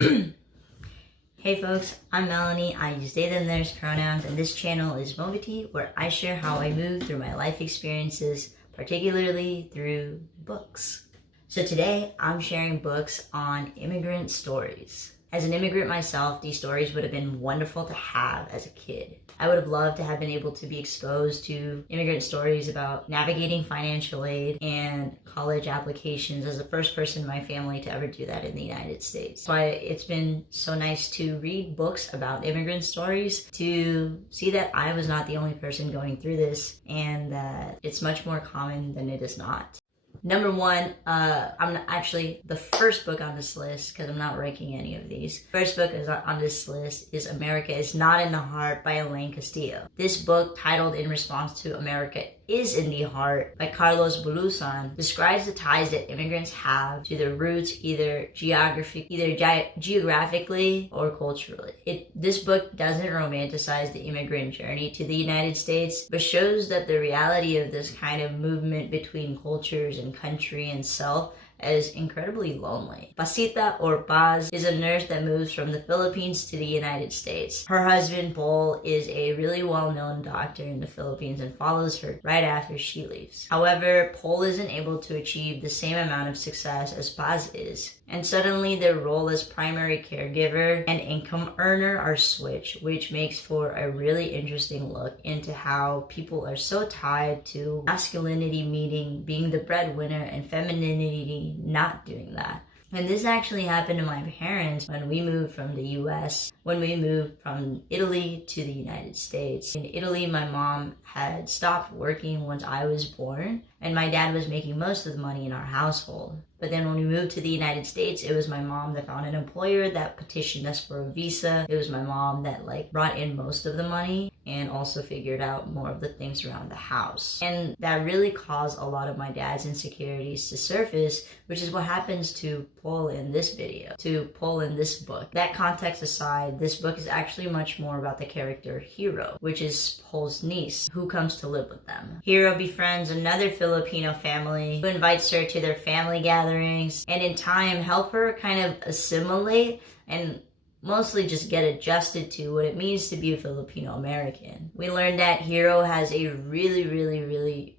Hey folks, I'm Melanie. I use they, them, theirs pronouns, and this channel is Gymnopedie, where I share how I move through my life experiences, particularly through books. So today, I'm sharing books on immigrant stories. As an immigrant myself, these stories would have been wonderful to have as a kid. I would have loved to have been able to be exposed to immigrant stories about navigating financial aid and college applications as the first person in my family to ever do that in the United States. So it's been so nice to read books about immigrant stories, to see that I was not the only person going through this and that it's much more common than it is not. Number one, I'm actually the first book on this list, because I'm not ranking any of these. First book is on this list is America Is Not in the Heart by Elaine Castillo. This book, titled in response to America Is in the Heart by Carlos Bulusan, describes the ties that immigrants have to their roots, either geographically or culturally. This book doesn't romanticize the immigrant journey to the United States, but shows that the reality of this kind of movement between cultures and country and self is incredibly lonely. Pasita, or Paz, is a nurse that moves from the Philippines to the United States. Her husband, Paul, is a really well-known doctor in the Philippines and follows her right after she leaves. However, Paul isn't able to achieve the same amount of success as Paz is, and suddenly their role as primary caregiver and income earner are switched, which makes for a really interesting look into how people are so tied to masculinity, meaning being the breadwinner, and femininity not doing that. And this actually happened to my parents when we moved from the US, when we moved from Italy to the United States. In Italy, my mom had stopped working once I was born, and my dad was making most of the money in our household. But then when we moved to the United States, it was my mom that found an employer that petitioned us for a visa. It was my mom that brought in most of the money and also figured out more of the things around the house. And that really caused a lot of my dad's insecurities to surface, which is what happens to Paul in this video, to Paul in this book. That context aside, this book is actually much more about the character Hero, which is Paul's niece, who comes to live with them. Hero befriends another Filipino family who invites her to their family gatherings, and in time help her kind of assimilate and mostly just get adjusted to what it means to be a Filipino American. We learned that Hero has a really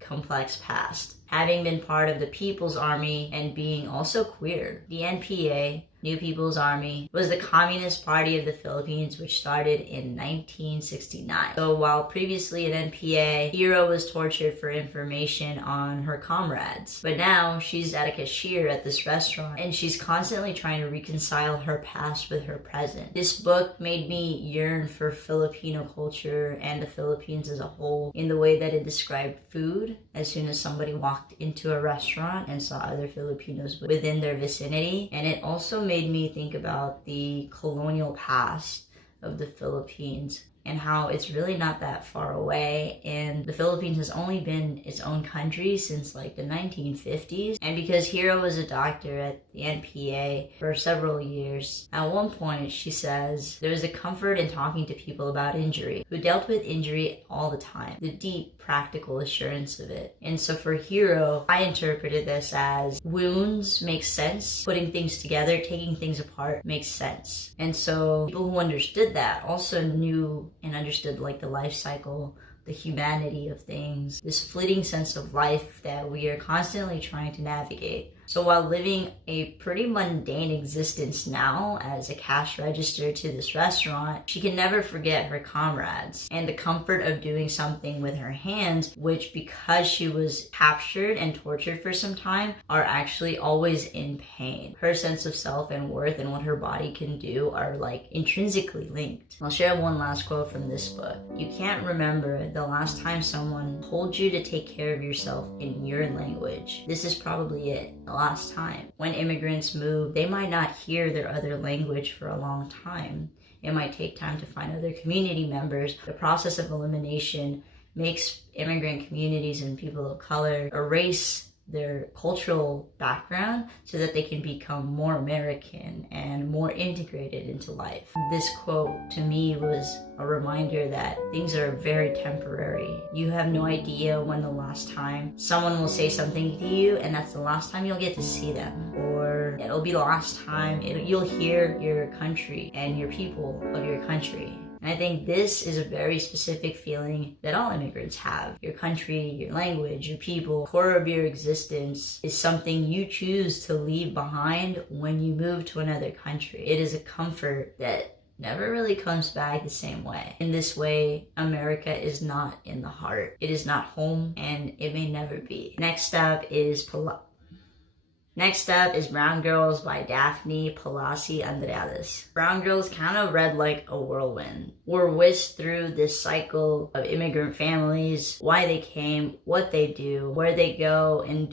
complex past, having been part of the People's Army and being also queer. The NPA, New People's Army, was the Communist Party of the Philippines, which started in 1969. So while previously an NPA, Hero was tortured for information on her comrades. But now she's at a cashier at this restaurant, and she's constantly trying to reconcile her past with her present. This book made me yearn for Filipino culture and the Philippines as a whole in the way that it described food. As soon as somebody walked into a restaurant and saw other Filipinos within their vicinity, and it also made me think about the colonial past of the Philippines and how it's really not that far away, and the Philippines has only been its own country since the 1950s. And because Hero was a doctor at the NPA for several years, at one point she says there was a comfort in talking to people about injury, who dealt with injury all the time, the deep practical assurance of it. And so for Hero, I interpreted this as wounds make sense, putting things together, taking things apart makes sense. And so people who understood that also knew and understood the life cycle, the humanity of things, this fleeting sense of life that we are constantly trying to navigate. So while living a pretty mundane existence now as a cash register to this restaurant, she can never forget her comrades and the comfort of doing something with her hands, which, because she was captured and tortured for some time, are actually always in pain. Her sense of self and worth and what her body can do are intrinsically linked. I'll share one last quote from this book. You can't remember the last time someone told you to take care of yourself in your language. This is probably it. Last time. When immigrants move, they might not hear their other language for a long time. It might take time to find other community members. The process of elimination makes immigrant communities and people of color erase their cultural background so that they can become more American and more integrated into life. This quote to me was a reminder that things are very temporary. You have no idea when the last time someone will say something to you and that's the last time you'll get to see them, or it'll be the last time you'll hear your country and your people of your country. And I think this is a very specific feeling that all immigrants have. Your country, your language, your people, core of your existence is something you choose to leave behind when you move to another country. It is a comfort that never really comes back the same way. In this way, America is not in the heart. It is not home, and it may never be. Next up is Brown Girls by Daphne Palasi Andreades. Brown Girls kind of read like a whirlwind. We're whisked through this cycle of immigrant families, why they came, what they do, where they go and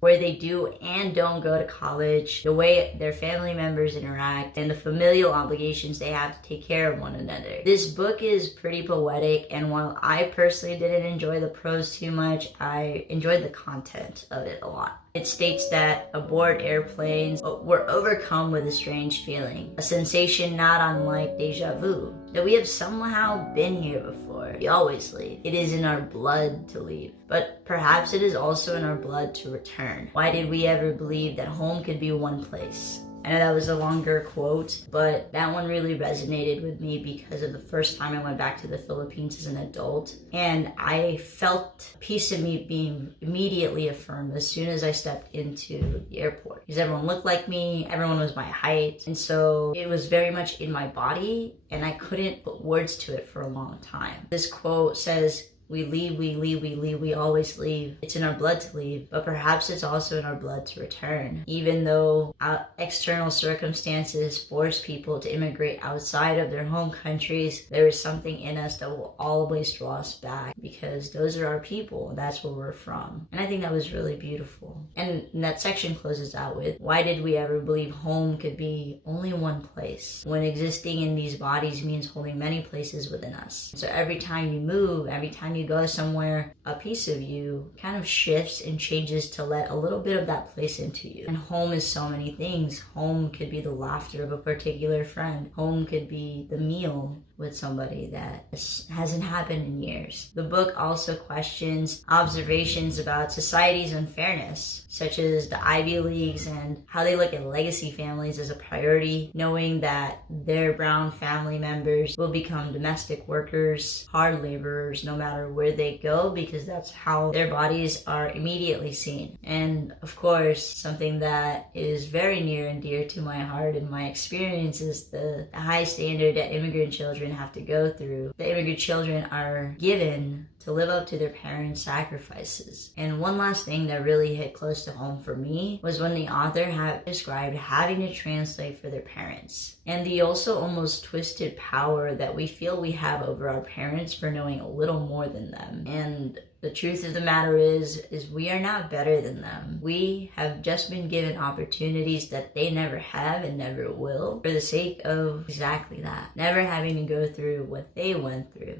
where they do and don't go to college, the way their family members interact, and the familial obligations they have to take care of one another. This book is pretty poetic, and while I personally didn't enjoy the prose too much, I enjoyed the content of it a lot. It states that aboard airplanes, we're overcome with a strange feeling, a sensation not unlike deja vu, that we have somehow been here before. We always leave. It is in our blood to leave, but perhaps it is also in our blood to return. Why did we ever believe that home could be one place? I know that was a longer quote, but that one really resonated with me because of the first time I went back to the Philippines as an adult. And I felt a piece of me being immediately affirmed as soon as I stepped into the airport. Because everyone looked like me, everyone was my height. And so it was very much in my body, and I couldn't put words to it for a long time. This quote says, we leave, we always leave. It's in our blood to leave, but perhaps it's also in our blood to return. Even though external circumstances force people to immigrate outside of their home countries, there is something in us that will always draw us back because those are our people. That's where we're from. And I think that was really beautiful. And that section closes out with, why did we ever believe home could be only one place when existing in these bodies means holding many places within us? So every time you move, every time you go somewhere, a piece of you kind of shifts and changes to let a little bit of that place into you. And home is so many things. Home could be the laughter of a particular friend. Home could be the meal with somebody that hasn't happened in years. The book also questions observations about society's unfairness, such as the Ivy Leagues and how they look at legacy families as a priority, knowing that their brown family members will become domestic workers, hard laborers, no matter where they go, because that's how their bodies are immediately seen. And of course, something that is very near and dear to my heart and my experience is the high standard that immigrant children have to go through. The immigrant children are given to live up to their parents' sacrifices. And one last thing that really hit close to home for me was when the author described having to translate for their parents, and the also almost twisted power that we feel we have over our parents for knowing a little more than them. And the truth of the matter is we are not better than them. We have just been given opportunities that they never have and never will for the sake of exactly that, never having to go through what they went through.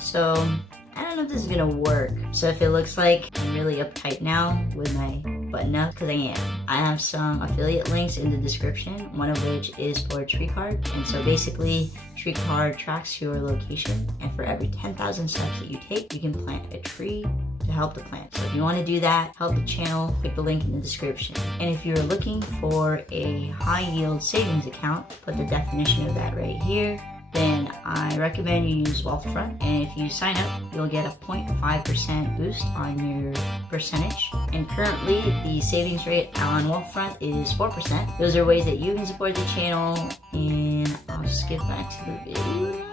So I don't know if this is gonna work. So if it looks like I'm really uptight now with my button up, because I am. I have some affiliate links in the description, one of which is for Tree Card. And so basically, Tree Card tracks your location, and for every 10,000 steps that you take, you can plant a tree to help the plant. So if you want to do that, help the channel, click the link in the description. And if you're looking for a high yield savings account, put the definition of that right here, then I recommend you use Wealthfront. And if you sign up, you'll get a 0.5% boost on your percentage. And currently, the savings rate on Wealthfront is 4%. Those are ways that you can support the channel, and I'll just get back to the video.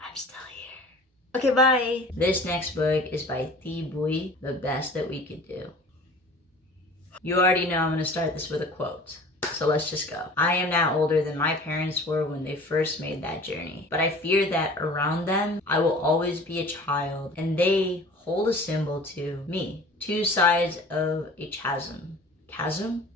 I'm still here. Okay, bye. This next book is by Thi Bui, The Best That We Could Do. You already know I'm gonna start this with a quote. So let's just go. I am now older than my parents were when they first made that journey, but I fear that around them, I will always be a child, and they hold a symbol to me. Two sides of a chasm. Chasm?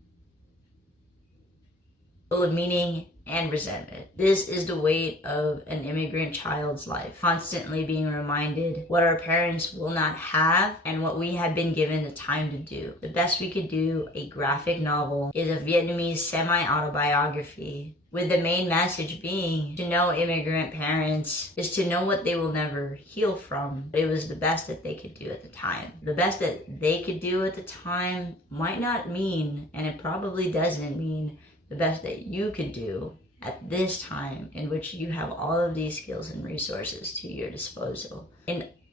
full of meaning and resentment. This is the weight of an immigrant child's life, constantly being reminded what our parents will not have and what we have been given the time to do. The best we could do, a graphic novel, is a Vietnamese semi-autobiography, with the main message being to know immigrant parents is to know what they will never heal from. It was the best that they could do at the time. The best that they could do at the time might not mean, and it probably doesn't mean, the best that you could do at this time in which you have all of these skills and resources to your disposal.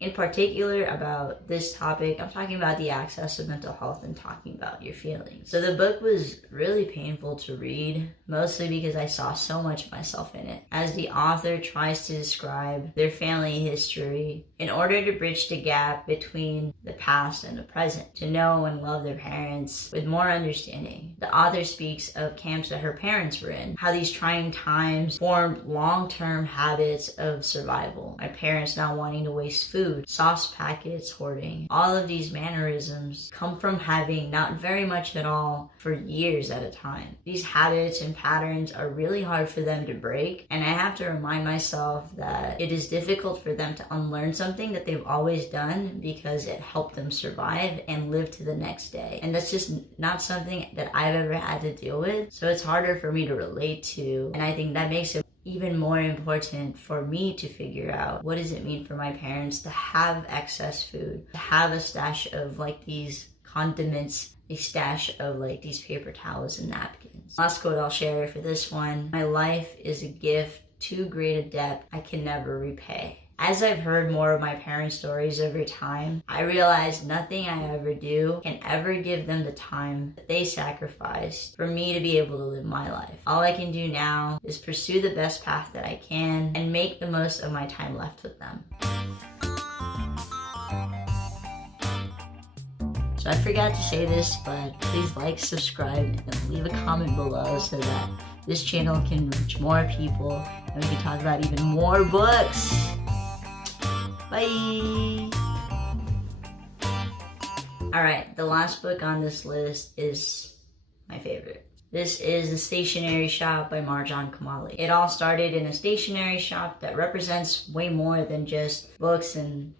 In particular about this topic, I'm talking about the access to mental health and talking about your feelings. So the book was really painful to read, mostly because I saw so much of myself in it. As the author tries to describe their family history in order to bridge the gap between the past and the present, to know and love their parents with more understanding. The author speaks of camps that her parents were in, how these trying times formed long-term habits of survival. My parents not wanting to waste food, sauce packets hoarding. All of these mannerisms come from having not very much at all for years at a time. These habits and patterns are really hard for them to break, and I have to remind myself that it is difficult for them to unlearn something that they've always done because it helped them survive and live to the next day. And that's just not something that I've ever had to deal with, so it's harder for me to relate to, and I think that makes it even more important for me to figure out what does it mean for my parents to have excess food, to have a stash of like these condiments, a stash of like these paper towels and napkins. Last quote I'll share for this one: my life is a gift too great a debt I can never repay. As I've heard more of my parents' stories over time, I realized nothing I ever do can ever give them the time that they sacrificed for me to be able to live my life. All I can do now is pursue the best path that I can and make the most of my time left with them. So I forgot to say this, but please like, subscribe, and leave a comment below so that this channel can reach more people and we can talk about even more books. Bye! Alright, the last book on this list is my favorite. This is The Stationery Shop by Marjan Kamali. It all started in a stationery shop that represents way more than just books and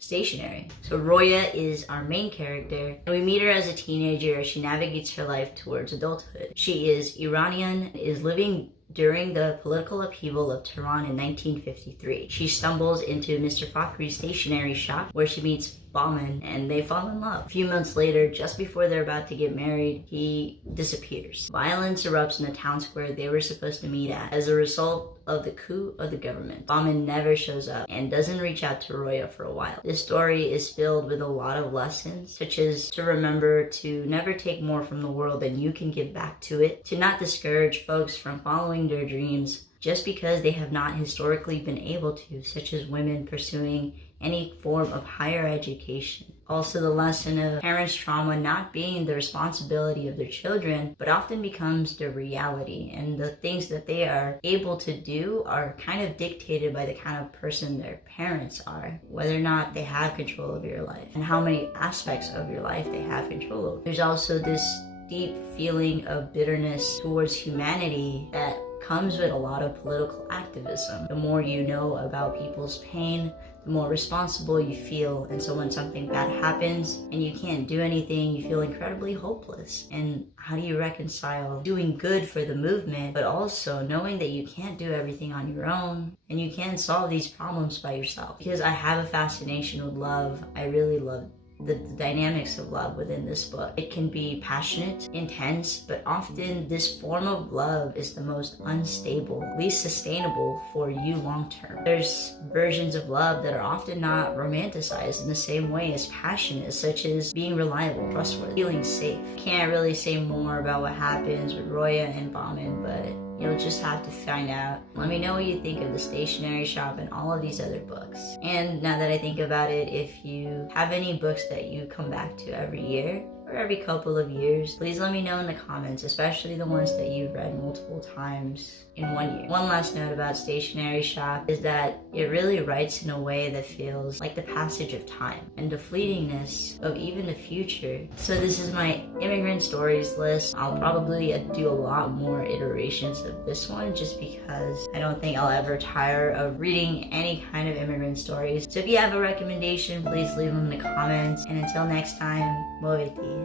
stationery. So Roya is our main character, and we meet her as a teenager as she navigates her life towards adulthood. She is Iranian, is living during the political upheaval of Tehran in 1953. She stumbles into Mr. Fakhri's stationery shop where she meets Bahman and they fall in love. A few months later, just before they're about to get married, he disappears. Violence erupts in the town square they were supposed to meet at as a result of the coup of the government. Bahman never shows up and doesn't reach out to Roya for a while. This story is filled with a lot of lessons, such as to remember to never take more from the world than you can give back to it, to not discourage folks from following their dreams just because they have not historically been able to, such as women pursuing any form of higher education. Also, the lesson of parents' trauma not being the responsibility of their children, but often becomes their reality, and the things that they are able to do are kind of dictated by the kind of person their parents are, whether or not they have control of your life, and how many aspects of your life they have control over. There's also this deep feeling of bitterness towards humanity that comes with a lot of political activism. The more you know about people's pain, the more responsible you feel, and so when something bad happens and you can't do anything, you feel incredibly hopeless. And how do you reconcile doing good for the movement, but also knowing that you can't do everything on your own and you can't solve these problems by yourself? Because I have a fascination with love. I really love the dynamics of love within this book. It can be passionate, intense, but often this form of love is the most unstable, least sustainable for you long term. There's versions of love that are often not romanticized in the same way as passion is, such as being reliable, trustworthy, feeling safe. Can't really say more about what happens with Roya and Bahman, but you'll just have to find out. Let me know what you think of The Stationery Shop and all of these other books. And now that I think about it, if you have any books that you come back to every year, or every couple of years? Please let me know in the comments, especially the ones that you've read multiple times in 1 year. One last note about Stationery Shop is that it really writes in a way that feels like the passage of time and the fleetingness of even the future. So this is my immigrant stories list. I'll probably do a lot more iterations of this one just because I don't think I'll ever tire of reading any kind of immigrant stories. So if you have a recommendation, please leave them in the comments. And until next time, Moeti.